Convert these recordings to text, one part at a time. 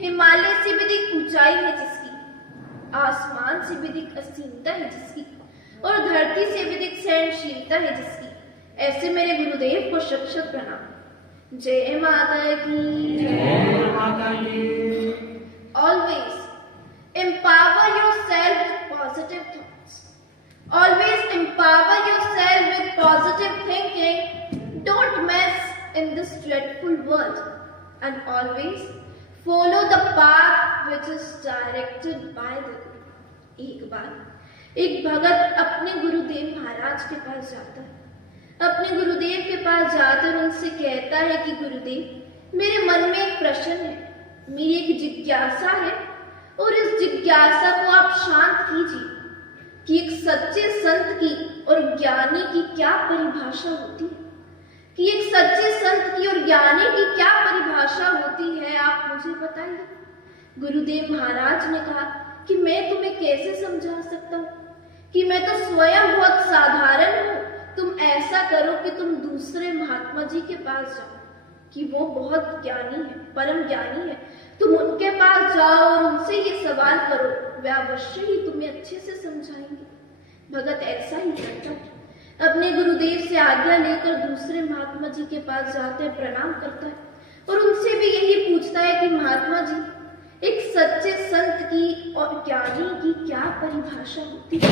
हिमालय से भी अधिक ऊंचाई है जिसकी, आसमान से भी अधिक असीमता है जिसकी, और धरती से भी अधिक सहनशीलता है जिसकी, ऐसे मेरे गुरुदेव को शत शत प्रणाम। जय माता की। जय माता की। Always empower yourself with positive thoughts. Always empower yourself with positive thinking. Don't mess in this dreadful world. And always follow the path which is directed by the Guru. एक बार एक भगत अपने गुरुदेव महाराज के पास जाता है। अपने गुरुदेव के पास जाकर उनसे कहता है कि गुरुदेव, मेरे मन में एक प्रश्न है, मेरी एक जिज्ञासा है, और इस जिज्ञासा को आप शांत कीजिए कि एक सच्चे संत की और ज्ञानी की क्या परिभाषा होती है, कि एक सच्चे संत की और ज्ञानी की क्या परिभाषा होती है, आप मुझे बताइए। गुरुदेव महाराज ने कहा कि मैं तुम्हें कैसे समझा सकता हूँ, कि मैं तो स्वयं बहुत साधारण हूँ। तुम ऐसा करो कि तुम दूसरे महात्मा जी के पास जाओ, कि वो बहुत ज्ञानी है, परम ज्ञानी है। तुम उनके पास जाओ और उनसे ये सवाल करो, वे अवश्य ही तुम्हें अच्छे से समझाएंगे। भगत ऐसा ही करता है, अपने गुरुदेव से आज्ञा लेकर दूसरे महात्मा जी के पास जाते हैं, प्रणाम करता है और उनसे भी यही पूछता है कि महात्मा जी, एक सच्चे संत की और ज्ञानी की क्या परिभाषा होती है।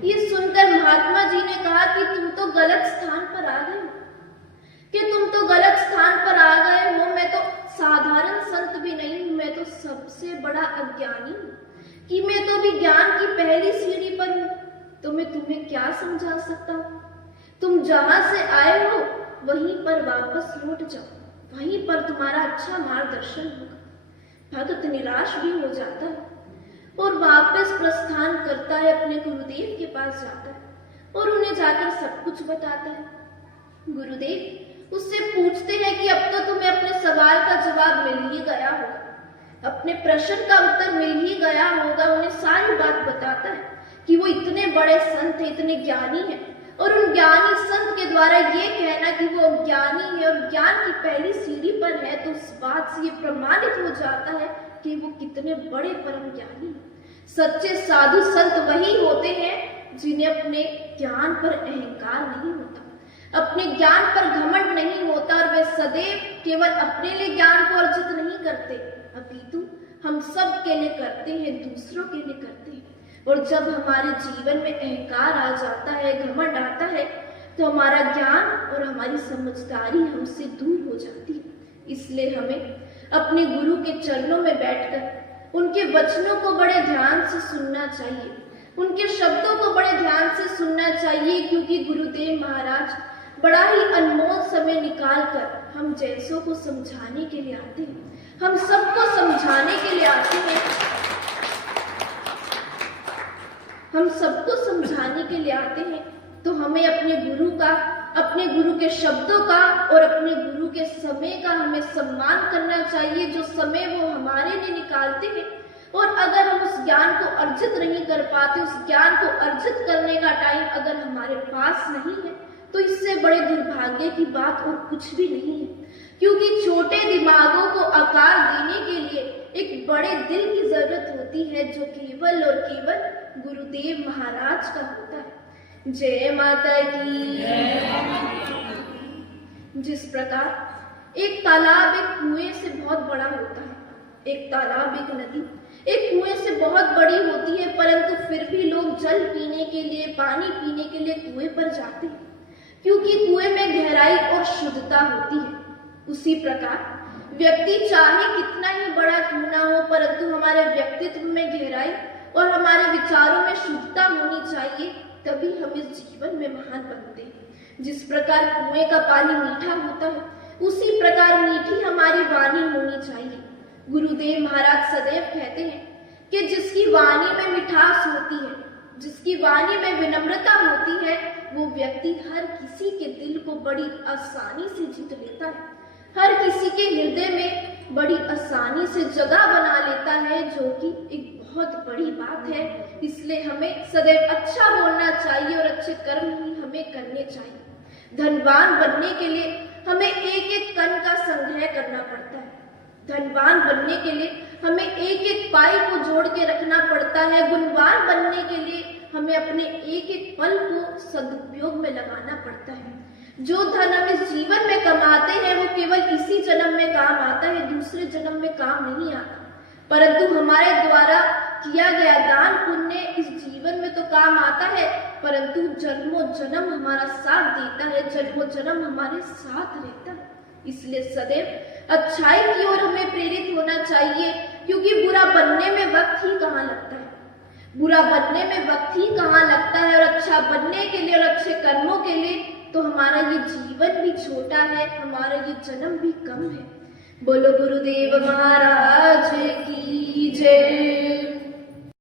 ये सुनकर महात्मा जी ने कहा कि तुम तो गलत स्थान पर आ गए हो, कि तुम तो गलत स्थान पर आ गए हो। मैं तो साधारण संत भी नहीं हूं, मैं तो सबसे बड़ा अज्ञानी हूं, कि मैं तो भी ज्ञान की पहली सीढ़ी पर हूं। तो मैं तुम्हें क्या समझा सकता हूं। तुम जहां से आए हो वहीं पर वापस लौट जाओ, वहीं पर तुम्हारा अच्छा मार्गदर्शन होगा। भगत निराश भी हो जाता है और वापस प्रस्थान करता है, अपने गुरुदेव के पास जाता है और उन्हें जाकर सब कुछ बताता है। गुरुदेव उससे पूछते हैं कि अब तो तुम्हें अपने सवाल का जवाब मिल ही गया होगा, अपने प्रश्न का उत्तर मिल ही गया होगा। उन्हें सारी बात बताता है कि वो इतने बड़े संत हैं, इतने ज्ञानी हैं, और उन ज्ञानी संत के द्वारा ये कहना कि वो ज्ञानी है और ज्ञान की पहली सीढ़ी पर है, तो उस बात से ये प्रमाणित हो जाता है कि वो कितने बड़े परम ज्ञानी हैं। सच्चे साधु संत वही होते हैं जिन्हें अपने ज्ञान पर अहंकार नहीं होता, अपने ज्ञान पर घमंड नहीं होता, और वे सदैव केवल अपने लिए ज्ञान को अर्जित नहीं करते, अपितु हम सब के लिए करते हैं, दूसरों के लिए करते हैं। और जब हमारे जीवन में अहंकार आ जाता है, घमंड आता है, तो हमारा ज्ञान और हमारी समझदारी हमसे दूर हो जाती है। इसलिए हमें अपने गुरु के चरणों में बैठकर उनके वचनों को बड़े ध्यान से सुनना चाहिए, उनके शब्दों को बड़े ध्यान से सुनना चाहिए, क्योंकि गुरुदेव महाराज बड़ा ही अनमोल समय निकाल कर हम जैसों को समझाने के लिए आते हैं, हम सबको समझाने के लिए आते हैं, हम सबको समझाने के लिए आते हैं। तो हमें अपने गुरु का, अपने गुरु के शब्दों का और अपने गुरु के समय का हमें सम्मान करना चाहिए, जो समय वो हमारे लिए निकालते हैं। और अगर हम उस ज्ञान को अर्जित नहीं कर पाते, उस ज्ञान को अर्जित करने का टाइम अगर हमारे पास नहीं है, तो इससे बड़े दुर्भाग्य की बात और कुछ भी नहीं है। क्योंकि छोटे दिमागों को आकार देने के लिए एक बड़े दिल की जरूरत होती है, जो केवल और केवल गुरुदेव महाराज का होता है। जय माता की। जिस प्रकार एक तालाब एक कुएं से बहुत बड़ा होता है, एक तालाब, एक नदी एक कुएं से बहुत बड़ी होती है, परंतु फिर भी लोग जल पीने के लिए, पानी पीने के लिए कुएं पर जाते हैं, क्योंकि कुएं में गहराई और शुद्धता होती है। उसी प्रकार व्यक्ति चाहे कितना ही बड़ा क्यों ना हो, परंतु हमारे व्यक्तित्व में गहराई और हमारे विचारों में शुद्धता होनी चाहिए, तभी हम इस जीवन में महान बनते हैं। जिस प्रकार कुएं का पानी मीठा होता है, उसी प्रकार मीठी हमारी वाणी होनी चाहिए। गुरुदेव महाराज सदैव कहते हैं कि जिसकी वाणी में मिठास होती है, जिसकी वाणी में विनम्रता होती है, वो व्यक्ति हर किसी के दिल को बड़ी आसानी से जीत लेता है, हर किसी के हृदय में बड़ी आसानी से जगह बना लेता है, जो कि एक बहुत बड़ी बात है। इसलिए हमें सदैव अच्छा बोलना चाहिए और अच्छे कर्म ही हमें करने चाहिए। धनवान बनने के लिए हमें एक एक कण का संग्रह करना पड़ता है। धनवान बनने के लिए हमें एक एक पाई को जोड़ के रखना पड़ता है। गुणवान बनने के लिए हमें अपने एक एक पल को सदुपयोग में लगाना पड़ता है। जो धन हम इस जीवन में कमाते हैं वो केवल इसी जन्म में काम आता है, दूसरे जन्म में काम नहीं आता। परंतु हमारे द्वारा किया गया दान पुण्य इस जीवन में तो काम आता है, परंतु जन्मों जन्म हमारा साथ देता है, जन्मों जन्म हमारे साथ रहता है। इसलिए सदैव अच्छाई की ओर हमें प्रेरित होना चाहिए, क्योंकि बुरा बनने में वक्त ही कहाँ लगता है, बुरा बनने में वक्त ही कहाँ लगता है। और अच्छा बनने के लिए और अच्छे कर्मों के लिए तो हमारा ये जीवन भी छोटा है, हमारा ये जन्म भी कम है। बोलो गुरुदेव महाराज की जय।